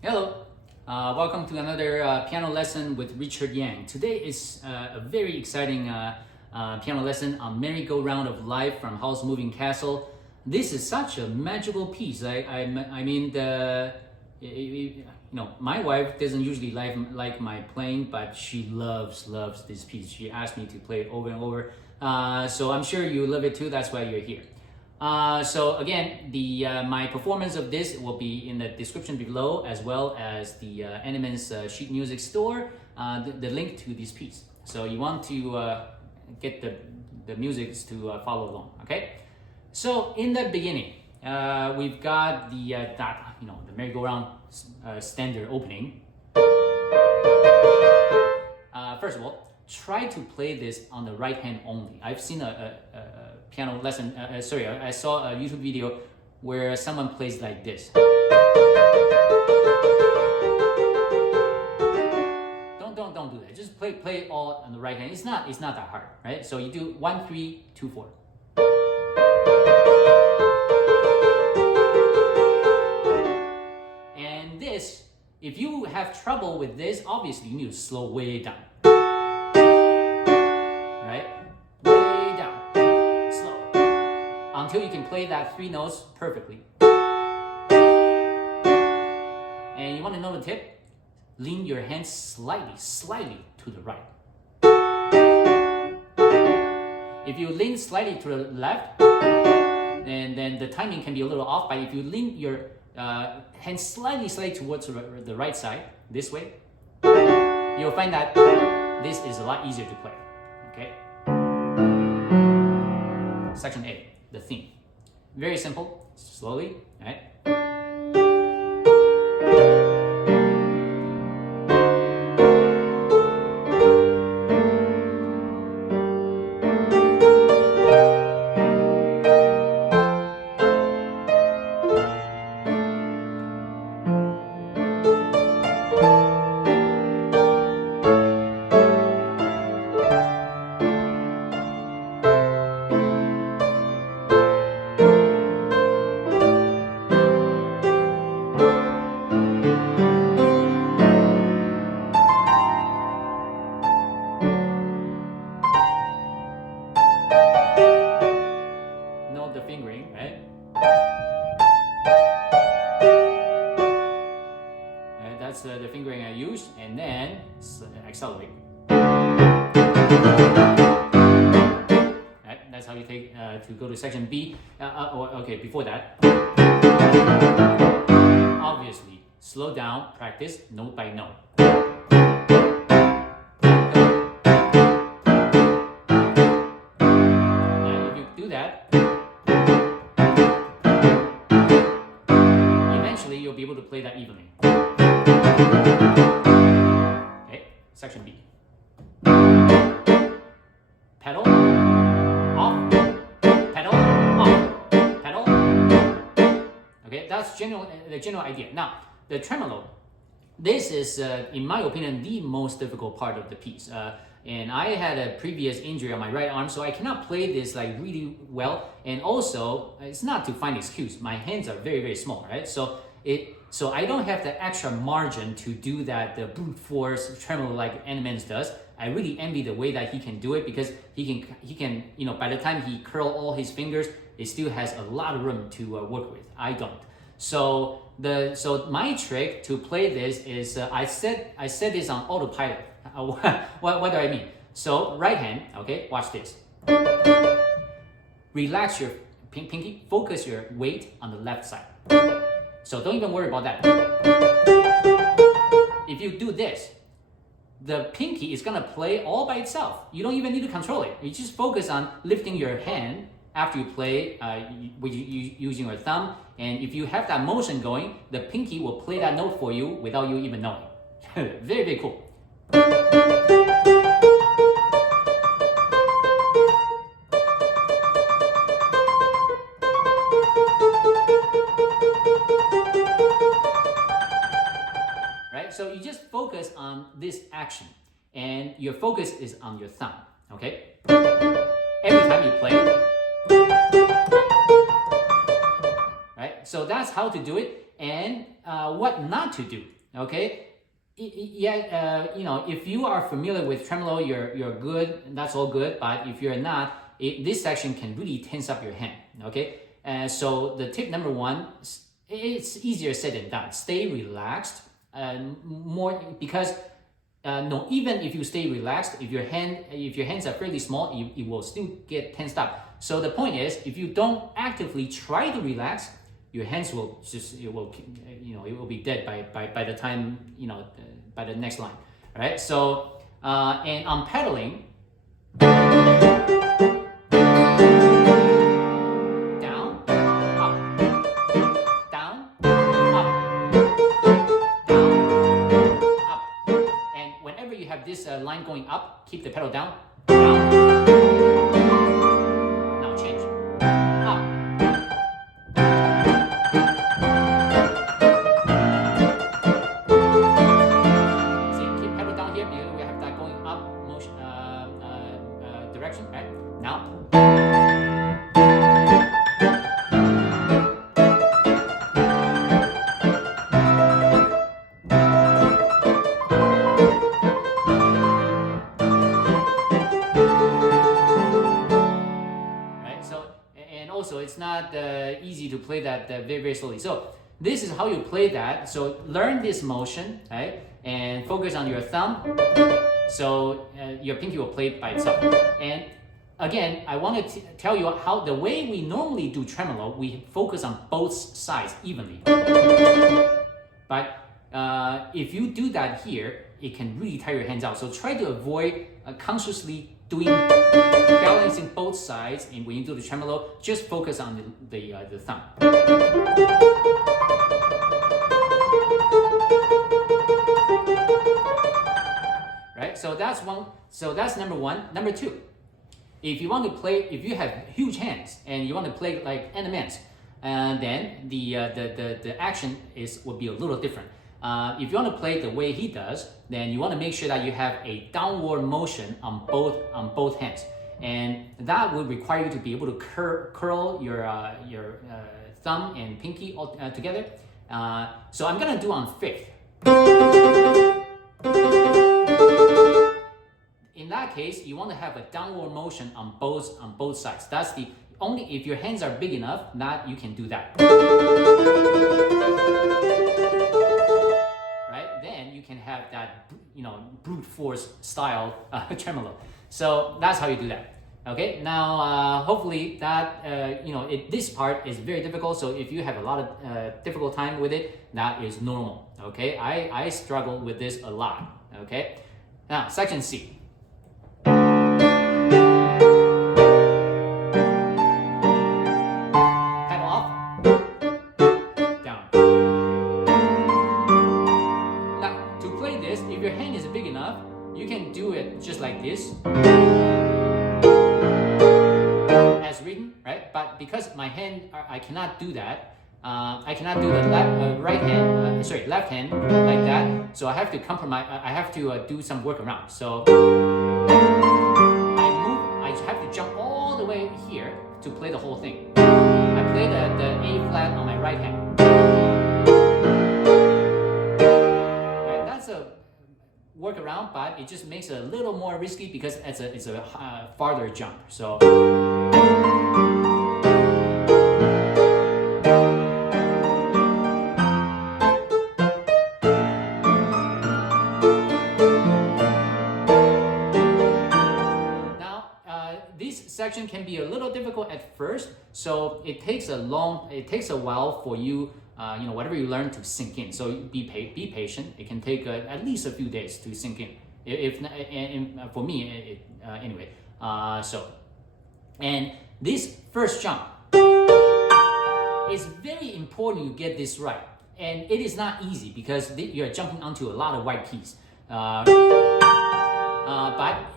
Hello, welcome to another piano lesson with Richard Yang. Today is a very exciting piano lesson on Merry-Go-Round of Life from Howl's Moving Castle. This is such a magical piece. I mean, my wife doesn't usually like my playing, but she loves this piece. She asked me to play it over and over. So I'm sure you love it too. That's why you're here. So again, my performance of this will be in the description below, as well as the Animenz sheet music store, the link to this piece. So you want to get the music to follow along, okay? So in the beginning, we've got the merry-go-round standard opening. First of all, try to play this on the right hand only. I've seen a piano lesson, I saw a YouTube video where someone plays like this. Don't do that. Just play it all on the right hand. It's not that hard, right? So you do 1, 3, 2, 4. And this, if you have trouble with this, obviously you need to slow way down. Right? Way down. Slow. Until you can play that 3 notes perfectly. And you want to know the tip? Lean your hands slightly to the right. If you lean slightly to the left, then the timing can be a little off. But if you lean your hands slightly towards the right side, this way, you'll find that this is a lot easier to play. Okay. Section A, the theme. Very simple. Slowly, right? Note the fingering, right? That's the fingering I use, and then accelerate. Right, that's how you take to go to section B. Okay, before that, obviously, slow down, practice note by note. And if you do that, eventually you'll be able to play that evenly. Okay, section B. Pedal, off, pedal, off, pedal. Okay, that's the general idea. Now, the tremolo. This is, in my opinion, the most difficult part of the piece. And I had a previous injury on my right arm, so I cannot play this like really well. And also, it's not to find excuse. My hands are very small, right? So I don't have the extra margin to do that, the brute force tremolo like Animenz does. I really envy the way that he can do it, because he can, by the time he curl all his fingers, it still has a lot of room to work with. I don't. So my trick to play this is I set this on autopilot. What do I mean? So right hand, okay, watch this. Relax your pinky, focus your weight on the left side. So don't even worry about that. If you do this, the pinky is gonna play all by itself. You don't even need to control it. You just focus on lifting your hand after you play using your thumb. And if you have that motion going, the pinky will play that note for you without you even knowing. Very cool. Right? So you just focus on this action, and your focus is on your thumb, okay? Every time you play, right? So that's how to do it. and what not to do. Okay. Yeah, if you are familiar with tremolo, you're good. That's all good. But if you're not, this section can really tense up your hand. Okay. So the tip number one, it's easier said than done. Stay relaxed. More because no, even if you stay relaxed, if your hands are fairly small, it will still get tensed up. So the point is, if you don't actively try to relax, your hands will it will be dead by the time by the next line. All right. So and on pedaling, down, up, down, up, down, up, and whenever you have this line going up, keep the pedal down, down. Now change, up. Direction, right? Now. Right, so, and also it's not easy to play that very, very slowly. So this is how you play that. So learn this motion, right? And focus on your thumb. So your pinky will play by itself. And again, I want to tell you how the way we normally do tremolo, we focus on both sides evenly. But if you do that here, it can really tire your hands out. So try to avoid consciously balancing both sides. And when you do the tremolo, just focus on the thumb. Right, so that's one. So that's number one. Number two, if you want to play, if you have huge hands and you want to play like Animenz, then the action would be a little different. If you want to play the way he does, then you want to make sure that you have a downward motion on both hands, and that would require you to be able to curl your thumb and pinky all together. So I'm gonna do on fifth. In that case, you want to have a downward motion on both sides. That's the only, if your hands are big enough, that you can do that. Right? Then you can have that, brute force style tremolo. So that's how you do that. Okay. Now, hopefully that this part is very difficult. So if you have a lot of difficult time with it, that is normal. Okay. I struggle with this a lot. Okay. Now, section C. If your hand is big enough, you can do it just like this, as written, right? But because my hand, I cannot do that. I cannot do the left hand like that. So I have to compromise. I have to do some workaround. So I have to jump all the way here to play the whole thing. I play the A flat on my right hand. Right, that's a workaround, but it just makes it a little more risky because it's a farther jump. So now this section can be a little difficult at first, so it takes a while for you. Whatever you learn to sink in. So be patient. It can take at least a few days to sink in. For me, anyway. And this first jump is very important. You get this right, and it is not easy because you are jumping onto a lot of white keys. But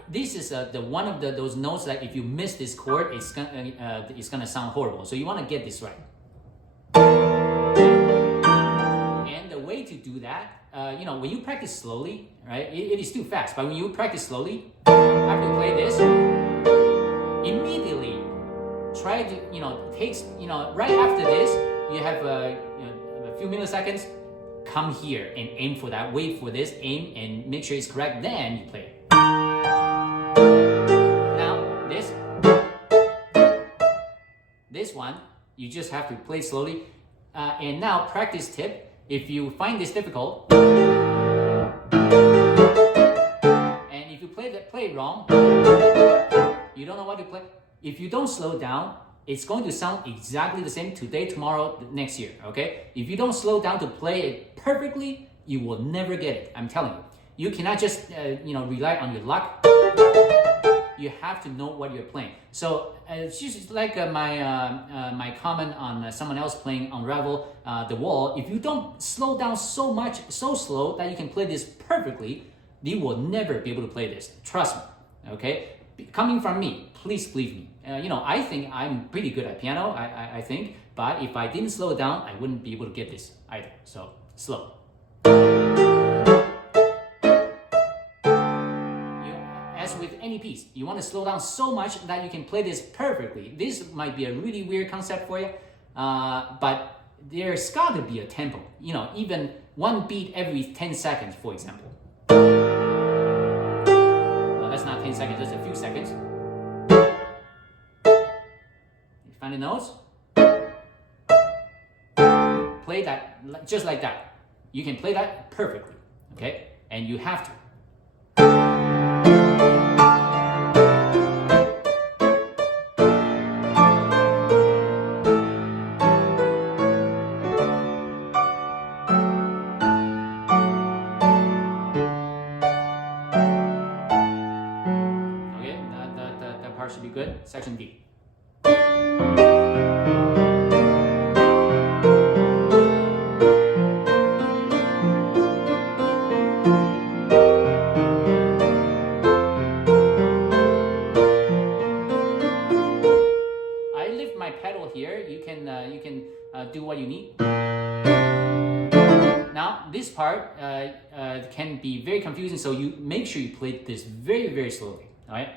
this is one of those notes that if you miss this chord, it's gonna sound horrible. So you want to get this right. To do that, when you practice slowly, right, it is too fast. But when you practice slowly, after you play this, immediately try to, takes, right after this, you have a few milliseconds, come here and aim for that. Wait for this, aim and make sure it's correct. Then you play it. Now this one, you just have to play slowly. And now practice tip. If you find this difficult, and if you play it wrong, you don't know what to play. If you don't slow down, it's going to sound exactly the same today, tomorrow, next year, okay? If you don't slow down to play it perfectly, you will never get it, I'm telling you. You cannot just, rely on your luck. You have to know what you're playing. So it's just like my comment on someone else playing Unravel the Wall. If you don't slow down so slow that you can play this perfectly, you will never be able to play this. Trust me, okay? Coming from me, please believe me. I think I'm pretty good at piano, I think, but if I didn't slow down, I wouldn't be able to get this either. So slow. As with any piece, you want to slow down so much that you can play this perfectly. This might be a really weird concept for you, but there's got to be a tempo. Even one beat every 10 seconds, for example. Well, that's not 10 seconds, that's a few seconds. You find the notes? Play that just like that. You can play that perfectly, okay? And you have to. Should be good. Section D. I lift my pedal here. You can do what you need. Now this part can be very confusing, so you make sure you play this very, very slowly. All right.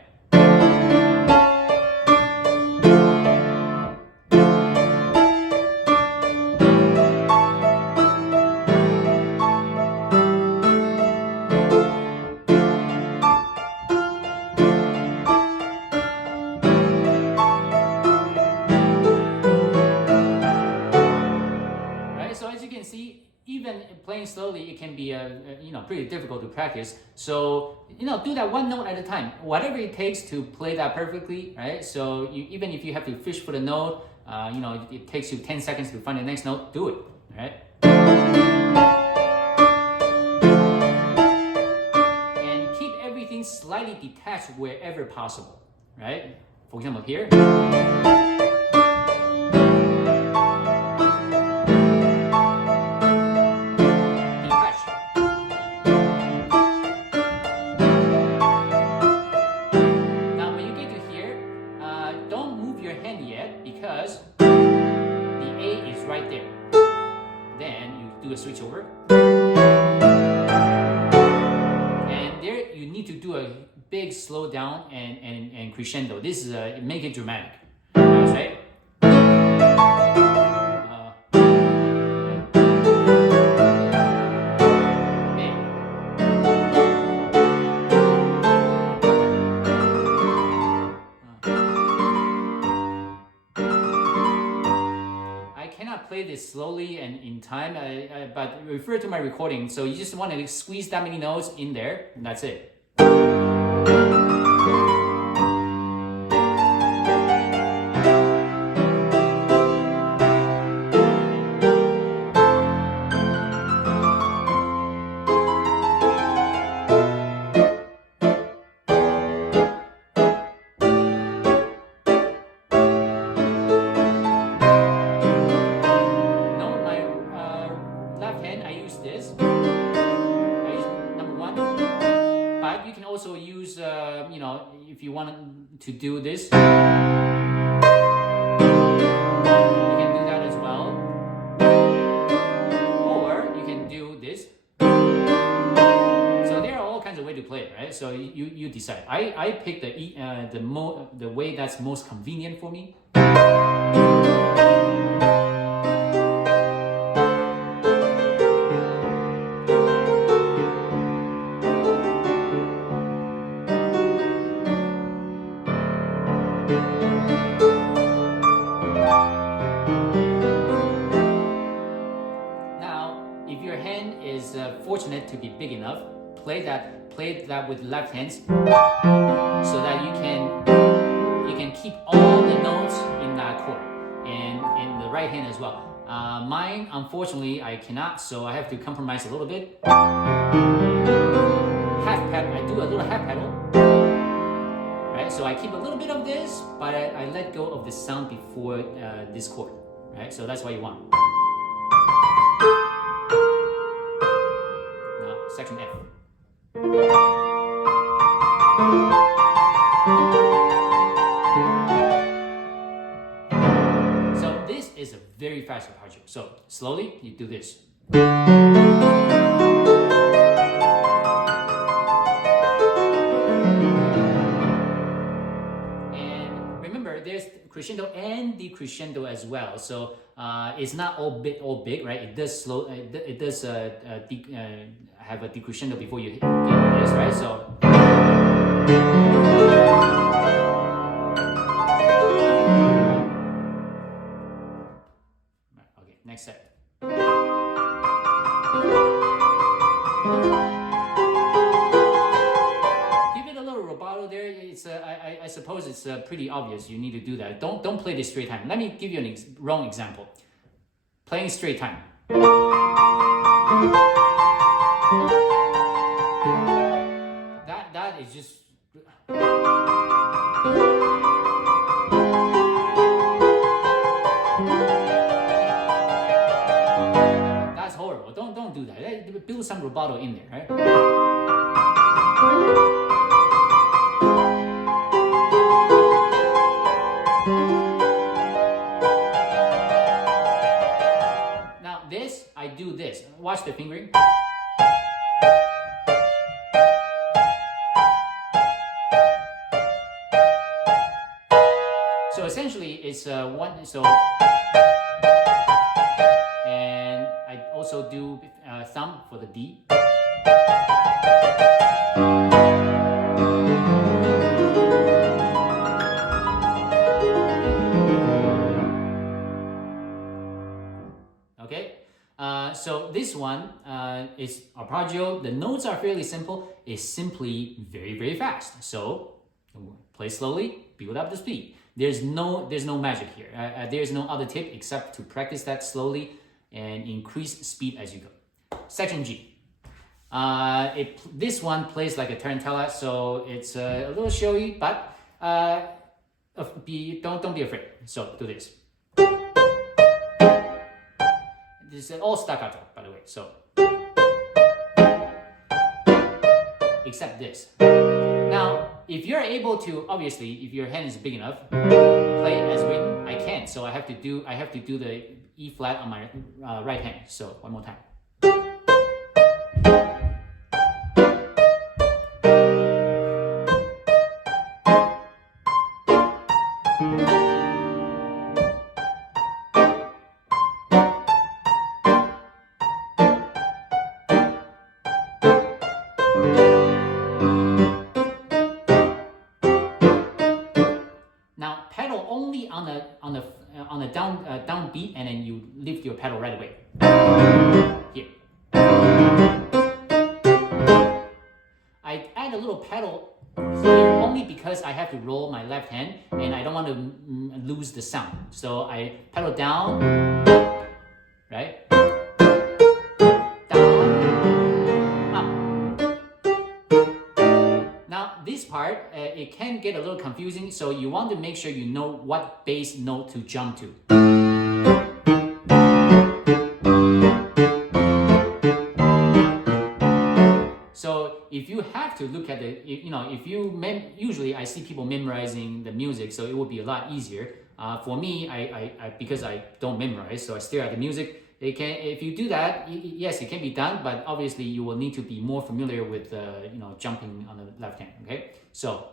So as you can see, even playing slowly, it can be pretty difficult to practice. So do that one note at a time, whatever it takes to play that perfectly, right? So even if you have to fish for the note, it takes you 10 seconds to find the next note. Do it, right? And keep everything slightly detached wherever possible, right? For example, here. Because the A is right there. Then you do a switch over. And there you need to do a big slow down and crescendo. This is make it dramatic. Right? Play this slowly and in time, but refer to my recording. So you just want to squeeze that many notes in there, and that's it. Also use, if you want to do this, you can do that as well. Or you can do this. So there are all kinds of ways to play it, right? So you decide. I pick the way that's most convenient for me. if your hand is fortunate to be big enough, play that with left hands, so that you can keep all the notes in that chord, and in the right hand as well. Mine, unfortunately, I cannot, so I have to compromise a little bit. Half pedal, I do a little half pedal, right? So I keep a little bit of this, but I let go of the sound before this chord, right? So that's what you want. Now, section F. So this is a very fast arpeggio. So slowly, you do this. And remember, there's crescendo and decrescendo as well. So it's not all big, right? It does slow. It does have a decrescendo before you hit this, right? So. Okay, next set. Give it a little rubato there. It's I suppose it's pretty obvious. You need to do that. Don't play this straight time. Let me give you an wrong example. Playing straight time. That is just. That's horrible. Don't do that. Build some rubato in there, right? Now this, I do this. Watch the fingering. So essentially, it's one. So, and I also do thumb for the D. Okay. So this one is arpeggio. The notes are fairly simple. It's simply very, very fast. So play slowly, build up the speed. There's no magic here. There's no other tip except to practice that slowly and increase speed as you go. Section G. This one plays like a tarantella, so it's a little showy, but don't be afraid. So do this. This is all staccato, by the way. So except this. Now, if you're able to, obviously, if your hand is big enough, play as written. I can't, so I have to do the E flat on my right hand. So one more time. On the down beat, and then you lift your pedal right away. Here. I add a little pedal here only because I have to roll my left hand and I don't want to lose the sound. So I pedal down, right? This part, it can get a little confusing, so you want to make sure you know what bass note to jump to. So if you have to look at usually I see people memorizing the music, so it would be a lot easier. For me, because I don't memorize, so I stare at the music. If you do that, yes, it can be done, but obviously you will need to be more familiar with jumping on the left hand. Okay, so.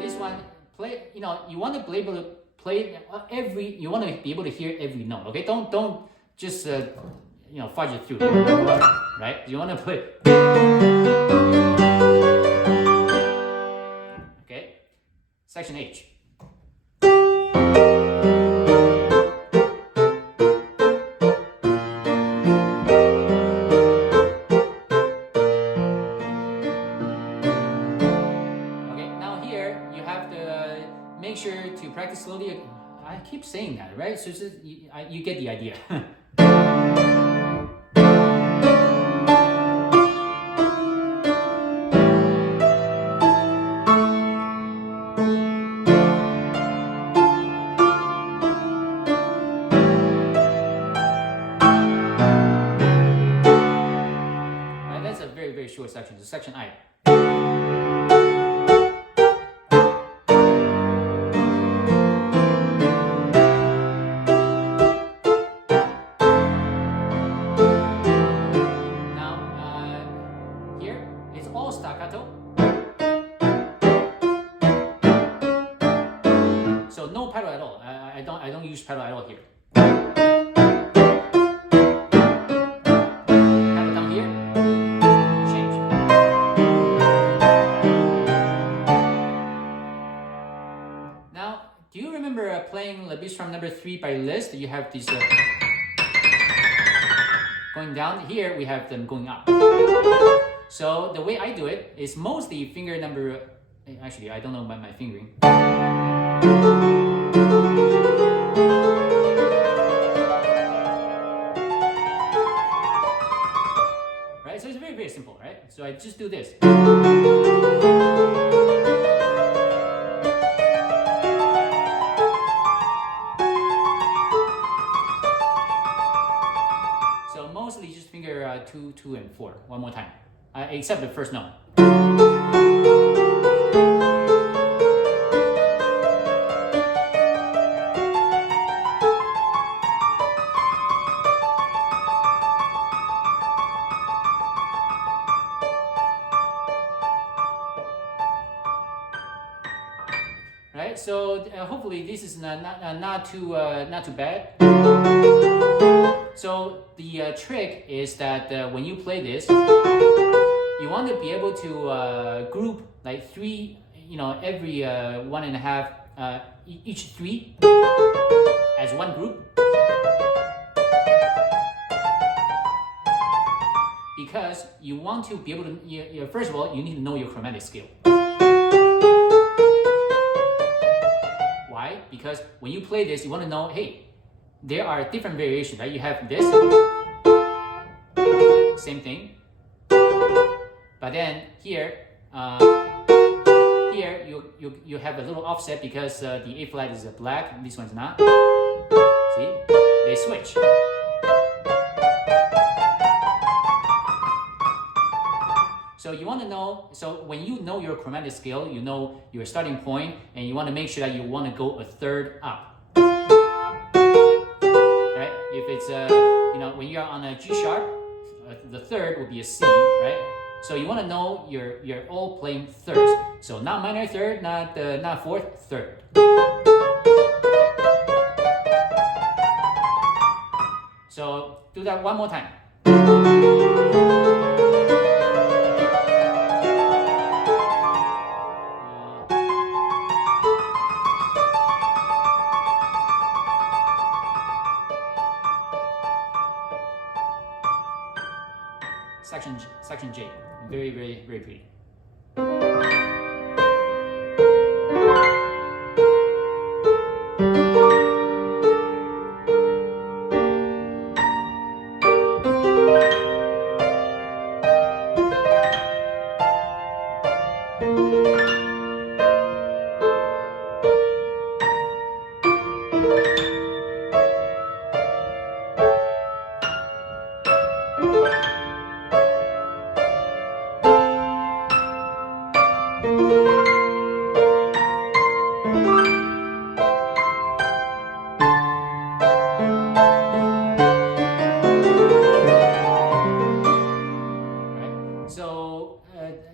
This one, play. You want to be able to play every. You want to be able to hear every note. Okay, don't just fudge it through, right? You want to play. section H. Make sure to practice slowly. I keep saying that, right? So just, you get the idea. Right, that's a very, very short section. So section I. Staccato. So no pedal at all. I don't use pedal at all here. Pedal down here. Change. Now, do you remember playing Le Bis from number 3 by Liszt? You have these going down. Here we have them going up. So the way I do it is mostly finger number, actually I don't know about my fingering. Right, so it's very, very simple, right? So I just do this. So mostly just finger 2, 2, and 4. One more time. Except the first note. Right, so hopefully this is not too bad. So the trick is that when you play this, you want to be able to group like 3, every 1.5, each 3 as one group. Because you want to be able to, first of all, you need to know your chromatic scale. Why? Because when you play this, you want to know, hey, there are different variations, right? You have this, same thing. But then here, you have a little offset because the A flat is black, this one's not. See, they switch. So you want to know. So when you know your chromatic scale, you know your starting point, and you want to make sure that you want to go a third up. Right? If it's when you're on a G sharp, the third will be a C, right? So you want to know you're all playing thirds. So not minor third, not fourth, third. So do that one more time. Section J. Very, very, very pretty.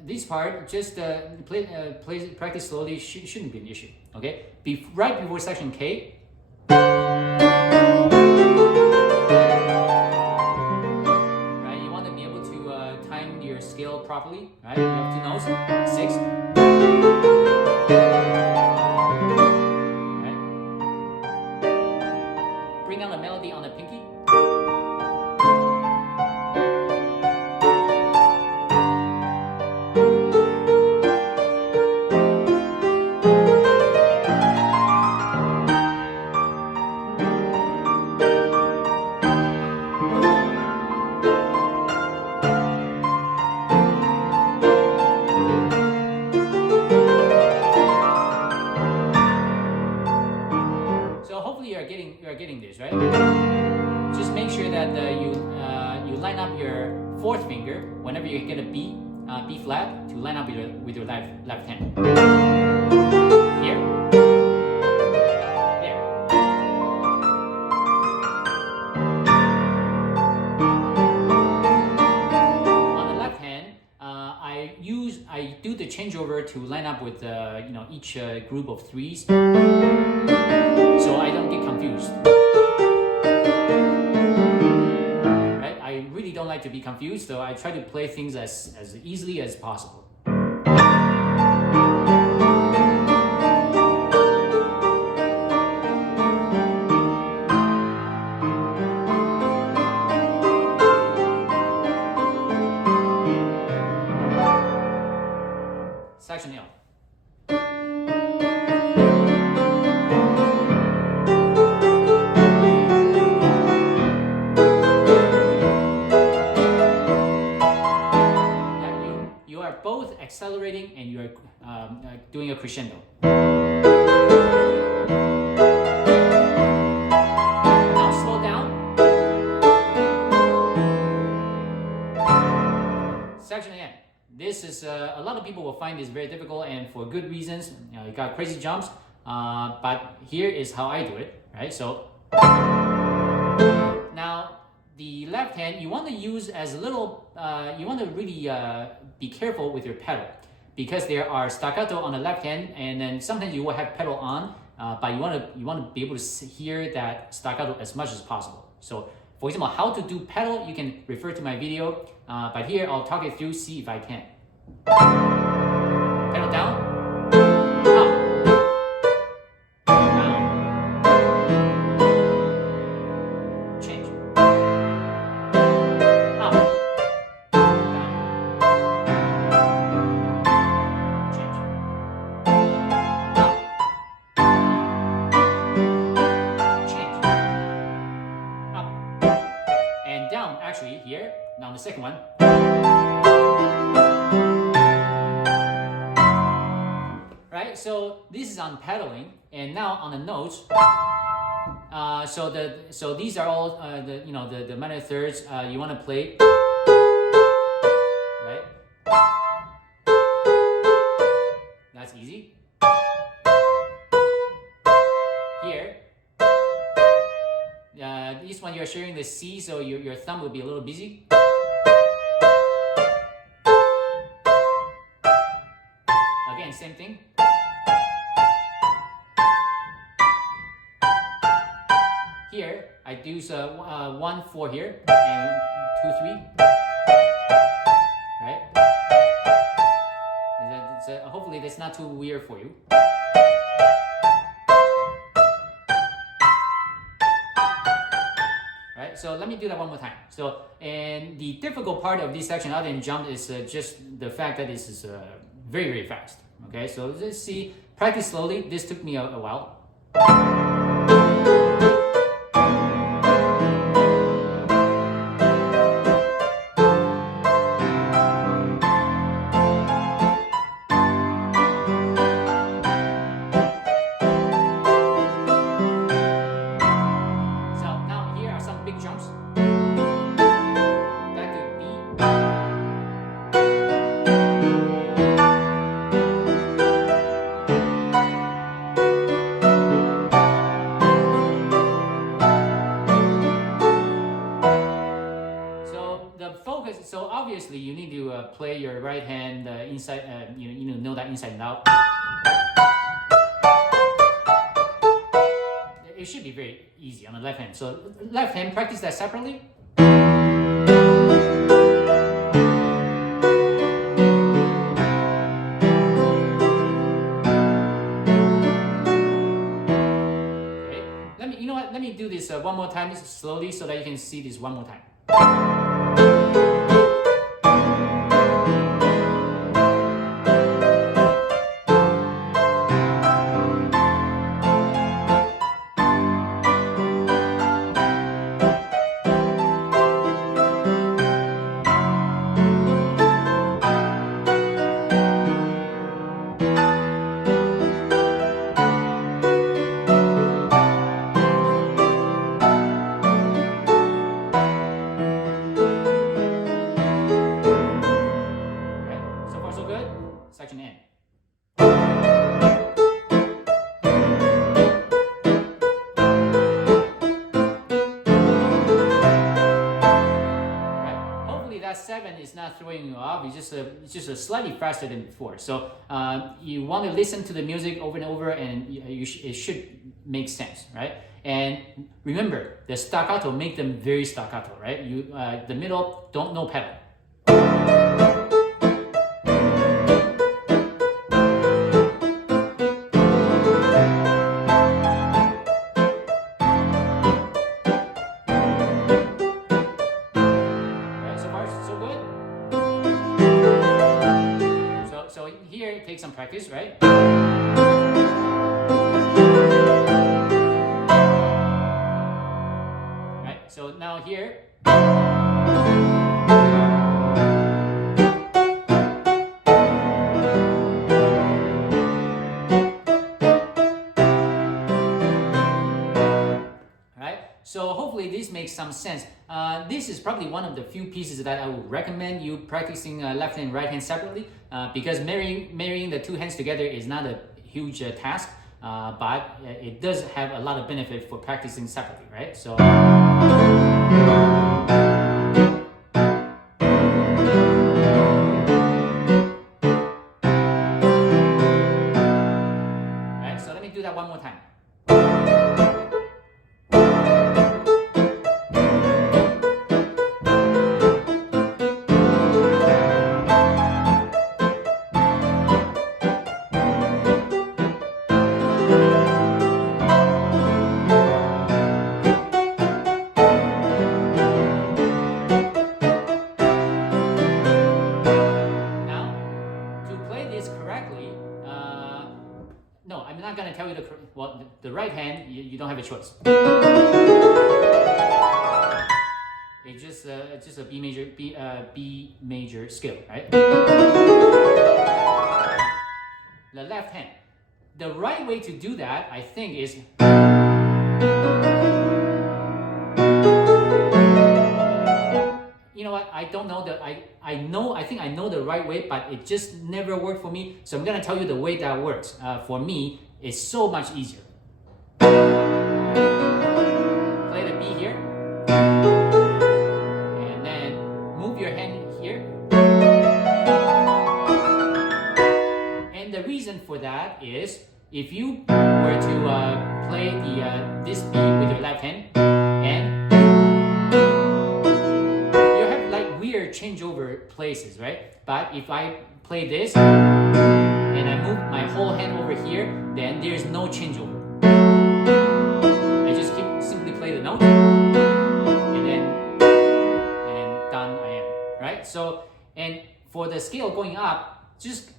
This part, just practice slowly, shouldn't be an issue. Okay, right before section K. Right, you want to be able to time your scale properly. Right, you have 2 notes, 6. you get a B, B flat to line up with your left hand. Here, there. On the left hand, I do the changeover to line up with each group of threes, so I don't get confused. Right? I really don't like to be confused, so I try to play things as easily as possible. Section L. You are both accelerating and you are doing a crescendo. Now slow down. Section N. This is a lot of people will find this very difficult, and for good reasons. You got crazy jumps, but here is how I do it. Right, so now the left hand you want to use as little. You want to really be careful with your pedal, because there are staccato on the left hand, and then sometimes you will have pedal on, but you want to be able to hear that staccato as much as possible. So, for example, how to do pedal, you can refer to my video, but here I'll talk it through, see if I can. Pedal down, up, down, change, up, down, change, up, change, up, and down. Actually, here, now the second one. Right, so this is on pedaling, and now on the notes. So these are all the minor thirds. You want to play, right? That's easy. Here, this one you're sharing the C, so your thumb will be a little busy. Again, same thing. Here, I do 1 4 here and 2 3. Right? Hopefully that's not too weird for you. Right? So let me do that one more time. So, and the difficult part of this section other than jump is just the fact that this is very, very fast. Okay, so let's see. Practice slowly. This took me a while. So now here are some big jumps. Back to B. So obviously you need to play your right hand inside, you know that inside and out. It should be very easy on the left hand. So left hand, practice that separately. Okay, let me do this one more time slowly so that you can see this one more time. not throwing you off. It's just slightly faster than before. So you want to listen to the music over and over, and it should make sense, right? And remember, the staccato make them very staccato, right? The middle no pedal. Here, take some practice, right? Right, so now here. Right, so hopefully this makes some sense. This is probably one of the few pieces that I would recommend you practicing left and right hand separately, because marrying the two hands together is not a huge task, but it does have a lot of benefit for practicing separately, right? So. Right, so let me do that one more time. No, I'm not gonna tell you the right hand. You don't have a choice. It's just a B major scale, right? The left hand. The right way to do that, I think, is. You know what? I don't know I think I know the right way, but it just never worked for me. So I'm gonna tell you the way that works. For me, it's so much easier. Play the B here, and then move your hand here. And the reason for that is, if you were to play this B with your left hand, and changeover places, right? But if I play this and I move my whole hand over here, then there's no changeover. I just simply play the note, and done I am, right? So, and for the scale going up, just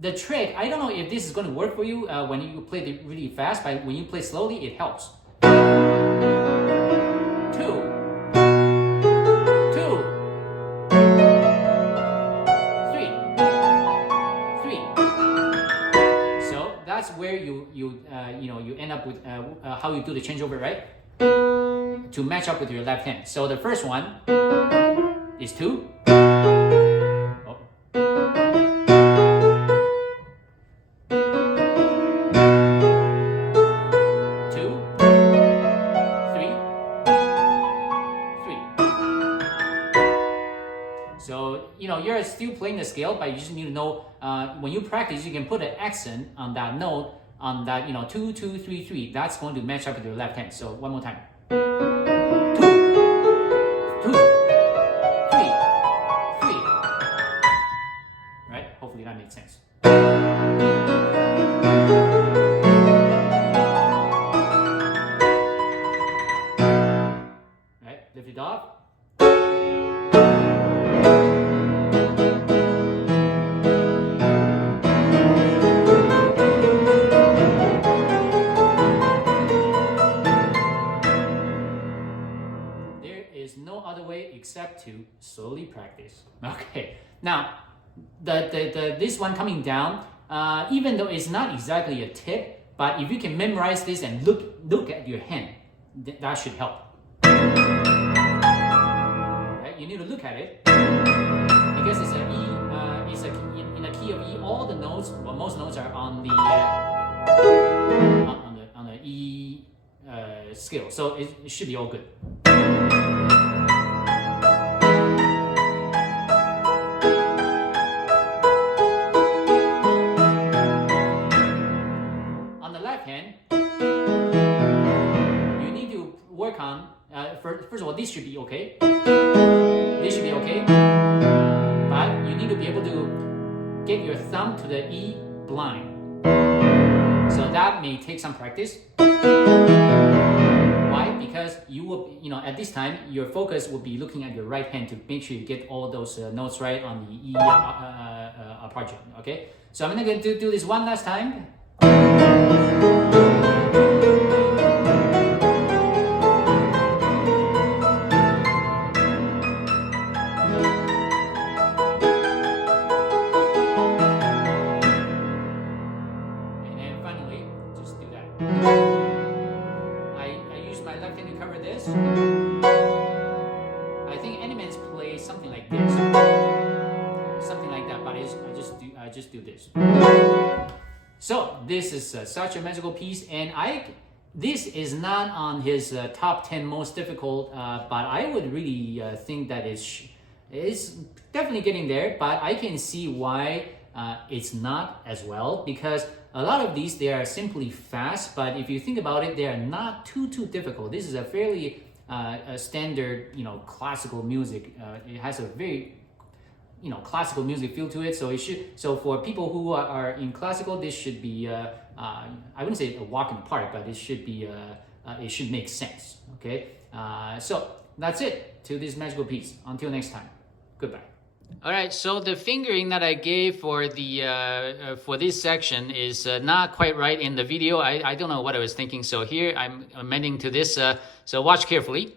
the trick, I don't know if this is going to work for you when you play it really fast, but when you play slowly, it helps. 2, 3. So that's where you end up with how you do the changeover, right? To match up with your left hand. So the first one is 2. Oh. 2, 3, 3. So you're still playing the scale, but you just need to know when you practice, you can put an accent on that note, on that 2, 2, 3, 3. That's going to match up with your left hand. So one more time. 2, 2, 3, 3. Right? Hopefully that makes sense. Right? Lift it off. Except to slowly practice. Okay, now this one coming down, even though it's not exactly a tip, but if you can memorize this and look at your hand, that should help. Right? You need to look at it because it's a E. It's in a key of E. All the notes, well, most notes are on the E scale, so it should be all good. this should be okay. This should be okay. But you need to be able to get your thumb to the E blind. So that may take some practice. Why? Because you will, at this time, your focus will be looking at your right hand to make sure you get all those notes right on the E arpeggio. Okay. So I'm gonna do this one last time. I think Animenz plays something like this, something like that. But I just do this. So this is such a magical piece, and this is not on his top 10 most difficult, but I would really think that it's definitely getting there. But I can see why it's not as well, because a lot of these, they are simply fast, but if you think about it, they are not too difficult. This is a fairly standard, classical music. It has a very, classical music feel to it. So so for people who are in classical, this should be, I wouldn't say a walk in the park, but it should be, it should make sense. Okay. So that's it to this magical piece. Until next time, goodbye. All right, so the fingering that I gave for the for this section is not quite right in the video. I don't know what I was thinking. So here I'm amending to this. So watch carefully.